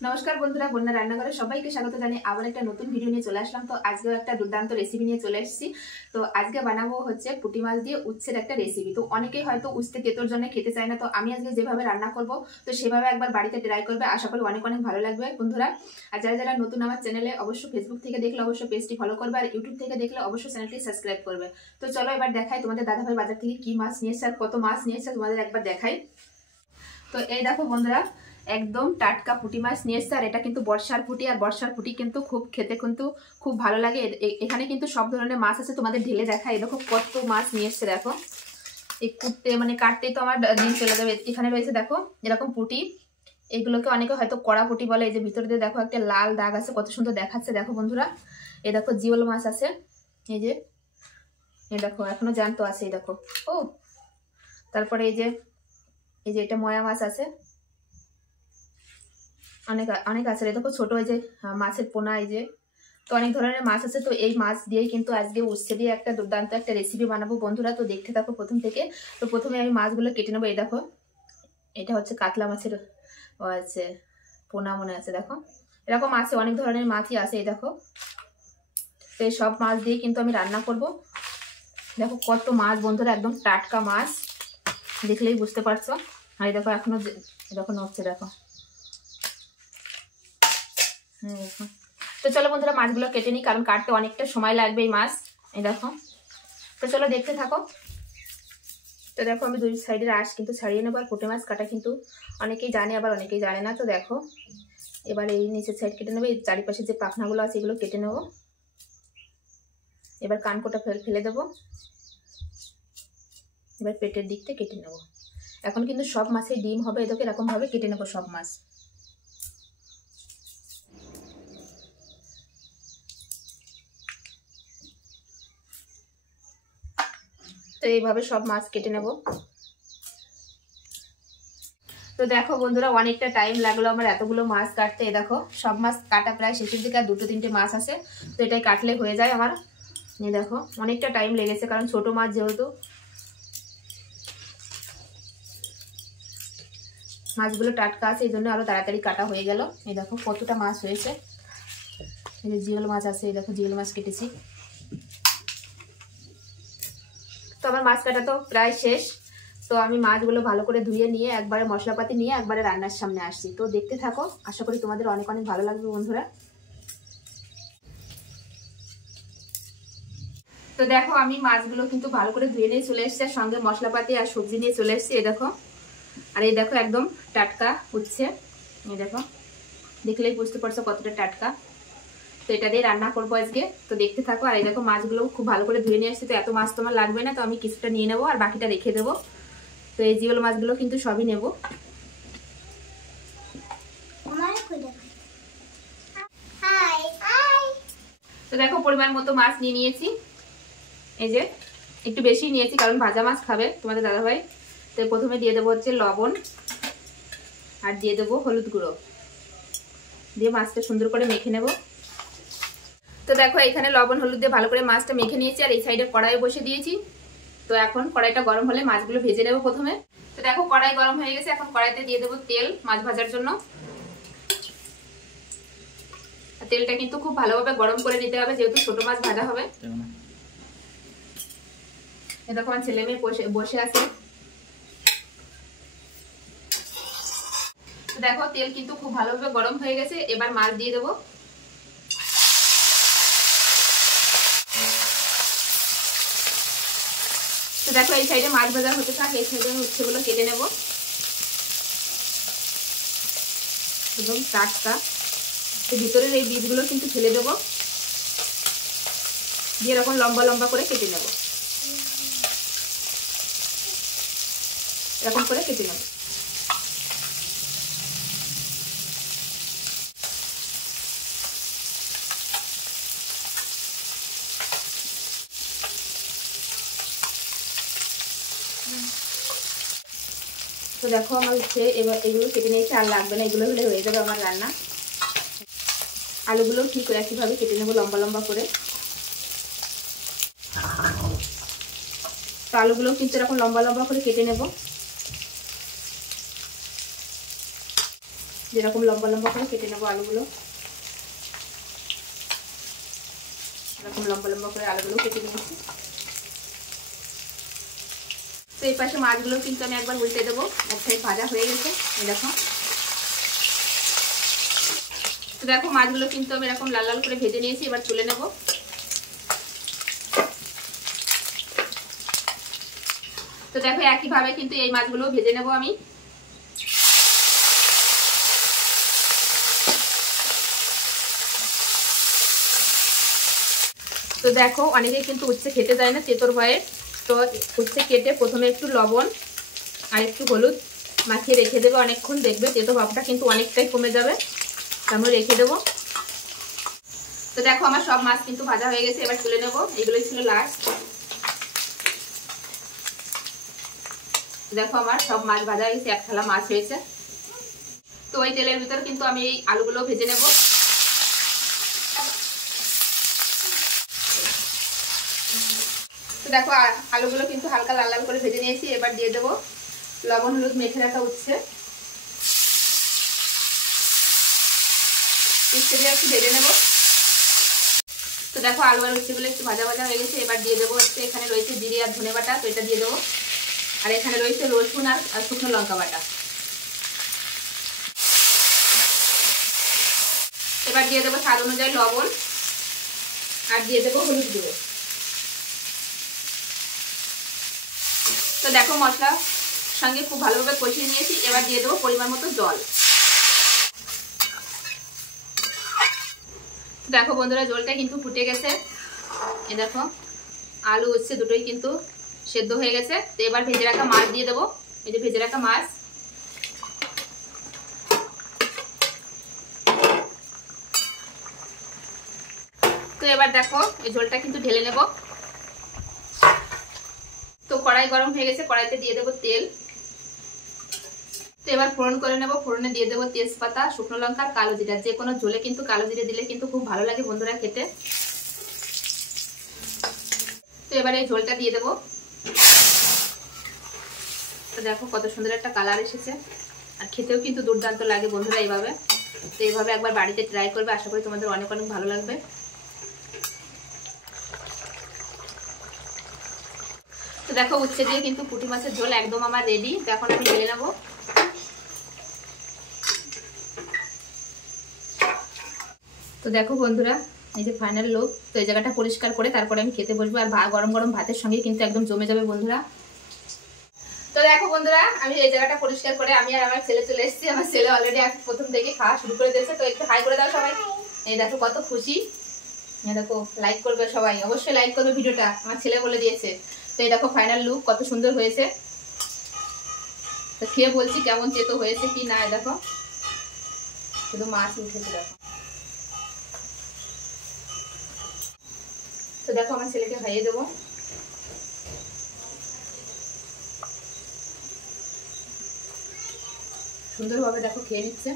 नमस्कार बंधुरा बन्या रान्नाघरे सबाइके स्वागत जानिए आबार एक नतून भिडियो निये चले आसलाम। तो आज एक दुर्दान्त रेसिपि निये चले एसेछि। तो आज के बानाबो होच्छे पुटी माछ दिये उच्छेर एक रेसिपि। तो अनेकेई हयतो उच्छे तेतोर जन्य खेते चाय ना, तो आमि आजके जेभाबे रान्ना करबो तो सेभाबे एकबार बाड़ीते ट्राई करबे, आशा करी अनेक अनेक भालो लागबे बंधुरा। और जारा जारा नतून आमार चैनेले अवश्य फेसबुक थेके देखले अवश्य पेजटी फलो करबे और यूट्यूब थेके देखले अवश्य चैनेलटी साबस्क्राइब करबे। तो चलो एबार देखाई तोमादेर दादाभाई बाजार थेके कि माछ निये एसेছে আর কত মাছ নিয়ে এসেছে তোমাদের একবার দেখাই। তো এই দেখো বন্ধুরা একদম টাটকা পুঁটি মাছ নিয়ে এসেছে। আর এটা কিন্তু বর্ষার পুঁটি, আর বর্ষার পুঁটি কিন্তু খুব খেতে কিন্তু খুব ভালো লাগে। এখানে কিন্তু সব ধরনের মাছ আছে, তোমাদের ঢেলে দেখা। এই দেখো কত মাছ নিয়ে এসেছে, দেখো এই কুটতে মানে কাটতেই তো আমার দিন চলে যাবে। এখানে রয়েছে দেখো এরকম পুঁটি, এগুলোকে অনেকে হয়তো কড়া পুঁটি বলে। এই যে ভিতরে দিয়ে দেখো একটা লাল দাগ আছে, কত সুন্দর দেখাচ্ছে দেখো বন্ধুরা। এই দেখো জিওল মাছ আছে, এই যে এই দেখো এখনো জ্যান্ত আছে, এই দেখো। ও তারপরে এই যে এটা ময়া মাছ আছে, অনেক অনেক আছে। দেখো ছোট এই যে মাছের পোনা, এই যে তো অনেক ধরনের মাছ আছে। তো এই মাছ দিয়েই কিন্তু আজকে উচ্ছে দিয়ে একটা দুর্দান্ত একটা রেসিপি বানাবো বন্ধুরা। তো দেখতে থাকো প্রথম থেকে। তো প্রথমে আমি মাছগুলো কেটে নেবো। এই দেখো এটা হচ্ছে কাতলা মাছের আছে পোনা মনে আছে, দেখো এরকম আছে, অনেক ধরনের মাছই আছে। এই দেখো তো এই সব মাছ দিয়ে কিন্তু আমি রান্না করব। দেখো কত মাছ বন্ধুরা, একদম টাটকা মাছ, দেখলেই বুঝতে পারছো। আর এই দেখো এখনো দেখো নড়ছে, দেখো। তো চলো বন্ধুরা মাছগুলো কেটে নিই, কারণ কাটতে অনেকটা সময় লাগবে এই মাছ। এই দেখো তো চলো দেখতে থাকো। তো দেখো আমি দুই সাইডের আঁশ কিন্তু ছাড়িয়ে নেবো। আর পুঁটি মাছ কাটা কিন্তু অনেকেই জানে, আবার অনেকেই জানে না। তো দেখো এবার এই নিচের সাইড কেটে নেবো, এই চারিপাশে যে পাখনাগুলো আছে এগুলো কেটে নেবো। এবার কানকোটা ফেলে দেবো। এবার পেটের দিকটা কেটে নেবো। এখন কিন্তু সব মাছেই ডিম হবে, এদেরকে এরকম ভাবে কেটে নেবো সব মাছ। তো এইভাবে সব মাছ কেটে নেব। তো দেখো বন্ধুরা অনেকটা টাইম লাগলো আমার এতগুলো মাছ কাটতে। দেখো সব মাছ কাটা প্রায় শেষের দিকে, আর দুটো তিনটে মাছ আছে, তো এটাই কাটলে হয়ে যায় আমার। এই দেখো অনেকটা টাইম লেগেছে, কারণ ছোট মাছ যেহেতু। মাছগুলো টাটকা আছে এই জন্য আরো তাড়াতাড়ি কাটা হয়ে গেল। এই দেখো কতটা মাছ হয়েছে। এই যে জিওল মাছ আছে, এই দেখো জিওল মাছ কেটেছি। তো আমার মাছ কাটা তো প্রায় শেষ। তো আমি মাছগুলো ভালো করে ধুয়ে নিয়ে একবারে মশলাপাতি নিয়ে একবারে রান্নার সামনে আসছি। তো দেখতে থাকো, আশা করি তোমাদের অনেক অনেক ভালো লাগবে বন্ধুরা। তো দেখো আমি মাছগুলো কিন্তু ভালো করে ধুয়ে নিয়ে চলে এসেছি, সঙ্গে মশলাপাতি আর সবজি নিয়ে চলে এসেছি। এই দেখো, আর এই দেখো একদম টাটকা উচ্ছে, এই দেখো দেখলেই বুঝতে পারছো কতটা টাটকা। তো এটা দিয়ে রান্না করবো আজকে, তো দেখতে থাকো। আর এই দেখো মাছগুলো খুব ভালো করে ধুয়ে নিয়ে আসছি। তো এত মাছ তোমার লাগবে না, তো আমি কিছুটা নিয়ে নেবো আর বাকিটা রেখে দেবো। তো এই জিওল মাছগুলো কিন্তু সবই নেবো। তো দেখো পরিমাণ মতো মাছ নিয়ে নিয়েছি, এই যে একটু বেশি নিয়েছি কারণ ভাজা মাছ খাবে তোমাদের দাদাভাই। তো প্রথমে দিয়ে দেবো হচ্ছে লবণ, আর দিয়ে দেবো হলুদ গুঁড়ো, দিয়ে মাছটা সুন্দর করে মেখে নেব। তো দেখো এখানে লবণ হলুদ দিয়ে ভালো করে মাছটা মেখে নিয়েছি, আর এই সাইডে কড়াই বসে দিয়েছি। তো এখন কড়াইটা গরম হলে মাছগুলো ভেজে নেব প্রথমে। তো দেখো কড়াই গরম হয়ে গেছে, এখন কড়াইতে দিয়ে দেবো তেল মাছ ভাজার জন্য। তেলটা কিন্তু খুব ভালোভাবে গরম করে নিতে হবে, যেহেতু ছোট মাছ ভাজা হবে। দেখো আমার ছেলে মেয়ে বসে আছে। তো দেখো তেল কিন্তু খুব ভালোভাবে গরম হয়ে গেছে, এবার মাছ দিয়ে দেবো। তো দেখো এই সাইডে মাছ ভাজা হতে থাক, এই সাইডে উচ্ছেগুলো কেটে নেব একদম টাটকা। তো ভিতরের এই বীজগুলো কিন্তু ফেলে দেবো, দিয়ে এরকম লম্বা লম্বা করে কেটে নেব, এরকম করে কেটে নেব। তো দেখো আমার হচ্ছে এবার এগুলো কেটে নিয়েছি, আর লাগবে না, এগুলো হলে হয়ে যাবে আমার রান্না। আলুগুলো ঠিক একইভাবে কেটে নেবো লম্বা লম্বা করে। তো আলুগুলো কিন্তু এরকম লম্বা লম্বা করে কেটে নেব। যেরকম লম্বা লম্বা করে কেটে নেবো আলুগুলো। এরকম লম্বা লম্বা করে আলুগুলো কেটে নিয়েছি। তো এই পাশে মাছগুলো কিন্তু আমি একবার উল্টে দেবো। এক সাইড ভাজা হয়ে গেছে, দেখো। তো দেখো মাছগুলো কিন্তু আমি এরকম লাল লাল করে ভেজে নিয়েছি, এবার তুলে নেব। তো দেখো একইভাবে কিন্তু এই মাছগুলো ভেজে নেব আমি। তো দেখো অনেকে কিন্তু উচ্ছে খেতে যায় না তেতোর ভয়ে, তো উচ্ছে কেটে প্রথমে একটু লবণ আর একটু হলুদ মাখিয়ে রেখে দেবে অনেকক্ষণ, দেখবে তেতো ভাবটা কিন্তু অনেকটাই কমে যাবে। তারপরে রেখে দেবো। তো দেখো আমার সব মাছ কিন্তু ভাজা হয়ে গেছে, এবার তুলে নেবো। এগুলোই ছিল লাস্ট। দেখো আমার সব মাছ ভাজা হয়ে গেছে, এক থালা মাছ হয়েছে। তো ওই তেলের ভিতর কিন্তু আমি এই আলুগুলো ভেজে নেব। তো দেখো আলুগুলো কিন্তু হালকা লাল লাল করে ভেজে নিয়েছি, এবার দিয়ে দেবো লবণ হলুদ মেখে রাখা উচ্ছে। উচ্ছে দিয়ে একটু ভেজে নেব। তো দেখো আলু আর উচ্ছেগুলো একটু ভাজা ভাজা হয়ে গেছে, এবার দিয়ে দেবো হচ্ছে এখানে রয়েছে জিরে আর ধনে বাটা, তো এটা দিয়ে দেবো। আর এখানে রয়েছে রসুন আর শুকনো লঙ্কা বাটা। এবার দিয়ে দেবো স্বাদ অনুযায়ী লবণ আর দিয়ে দেবো হলুদ গুঁড়ো। তো দেখো মশলার সঙ্গে খুব ভালোভাবে কষিয়ে নিয়েছি, এবার দিয়ে দেবো পরিমাণ মতো জল। দেখো বন্ধুরা জলটা কিন্তু ফুটে গেছে। এ দেখো আলু উচ্ছে দুটোই কিন্তু সেদ্ধ হয়ে গেছে। তো এবার ভেজে রাখা মাছ দিয়ে দেবো। এই যে ভেজে রাখা মাছ। তো এবার দেখো এই ঝোলটা কিন্তু ঢেলে নেব। তো কড়াই গরম হয়ে গেছে, কড়াইতে দিয়ে দেবো তেল। তো এবার ফোড়ন করে নেব। ফোড়নে দিয়ে দেবো তেজপাতা, শুকনো লঙ্কা আর কালো জিরা। যে কোনো ঝোলে কিন্তু কালো জিরে দিলে কিন্তু খুব ভালো লাগে বন্ধুরা খেতে। তো এবার এই ঝোলটা দিয়ে দেবো। তো দেখো কত সুন্দর একটা কালার এসেছে, আর খেতেও কিন্তু দুর্দান্ত লাগে বন্ধুরা এইভাবে। তো এইভাবে একবার বাড়িতে ট্রাই করবে, আশা করি তোমাদের অনেক অনেক ভালো লাগবে। তো দেখো উচ্ছে দিয়ে কিন্তু পুঁটি মাছের ঝোল একদম আমার রেডি। তো এখন আমি ঢেলে নেবো। তো দেখো বন্ধুরা এই যে ফাইনাল লুক। তো এই জায়গাটা পরিষ্কার করে তারপরে আমি খেতে বসবো, আর গরম গরম ভাতের সঙ্গে কিন্তু একদম জমে যাবে বন্ধুরা। তো দেখো বন্ধুরা আমি এই জায়গাটা পরিষ্কার করে আমি আর আমার ছেলে চলে এসেছি। আমার ছেলে অলরেডি প্রথম থেকে খাওয়া শুরু করে দিয়েছে। তো একটু হাই করে দাও সবাই। এই দেখো কত খুশি। এই দেখো লাইক করবে সবাই, অবশ্যই লাইক করবে ভিডিওটা, আমার ছেলে বলে দিয়েছে। তো এই দেখো ফাইনাল লুক কত সুন্দর হয়েছে। তো খেয়ে বলছি কেমন চেতো হয়েছে কি না। দেখো শুধু মাছ উঠেছে দেখো। তো দেখো আমার ছেলেকে খাইয়ে দেবো। সুন্দরভাবে দেখো খেয়ে নিচ্ছে।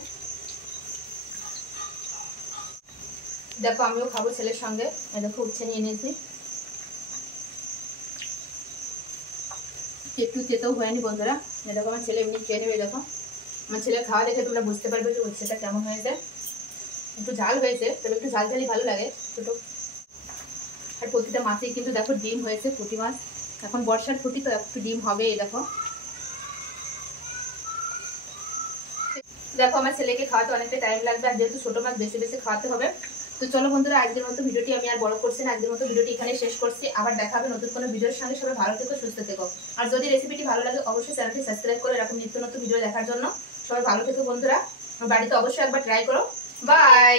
দেখো আমিও খাবো ছেলের সঙ্গে। দেখো উচ্ছে নিয়ে নিয়েছি, একটু তেতেও হয়নি বন্ধুরা। দেখো আমার ছেলে এমনি খেয়ে নেবে। দেখো আমার ছেলে খাওয়া দেখে তোমরা বুঝতে পারবে যে উচ্ছেটা কেমন হয়েছে। একটু ঝাল হয়েছে, তবে একটু ঝাল ঝালই ভালো লাগে ছোটো। আর প্রতিটা মাছেই কিন্তু দেখো ডিম হয়েছে, পুঁটি মাছ এখন বর্ষার ছুটি, তো একটু ডিম হবে। এই দেখো দেখো আমার ছেলেকে খাওয়াতে অনেকটা টাইম লাগবে, আর যেহেতু ছোট মাছ বেশি বেশি খাওয়াতে হবে। তো চলো বন্ধুরা আজকের মতো ভিডিওটি আমি আর বড় করছি না, আজকের মতো ভিডিওটি এখানে শেষ করছি। আবার দেখা হবে নতুন কোনো ভিডিওর সঙ্গে। সবাই ভালো থেকো, সুস্থ থেকো। আর যদি রেসিপিটি ভালো লাগে অবশ্যই চ্যানেলটি সাবস্ক্রাইব করে এরকম নিত্য নতুন ভিডিও দেখার জন্য। সবাই ভালো থেকো বন্ধুরা, বাড়িতে অবশ্যই একবার ট্রাই করো। বাই।